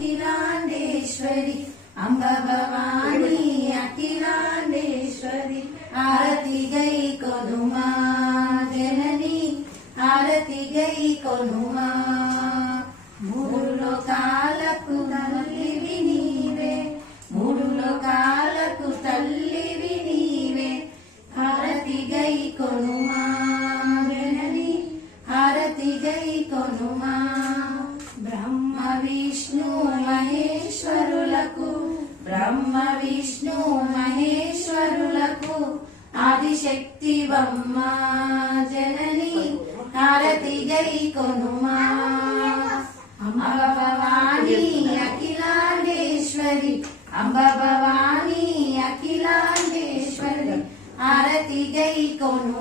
అఖిలాండేశ్వరి అంబ భవానీ అఖిలాండేశ్వరి ఆరతి గై కొనుమా జనని ఆరతి గై కొనుమా మూడు లోకాలకు తల్లివి నీవే మూడు లోకాలకు తల్లివి నీవే ఆరతి గై కొనుమా జనని ఆరతి గై కొనుమా బ్రహ్మ విష్ణు మహేశ్వరులకు బ్రహ్మ విష్ణు మహేశ్వరులకు ఆదిశక్తివమ్మ జనని హారతి గై కొనుమా అంబ భవానీ అఖిలాండేశ్వరి అంబ భవానీ అఖిలాండేశ్వరి హారతి గై కొను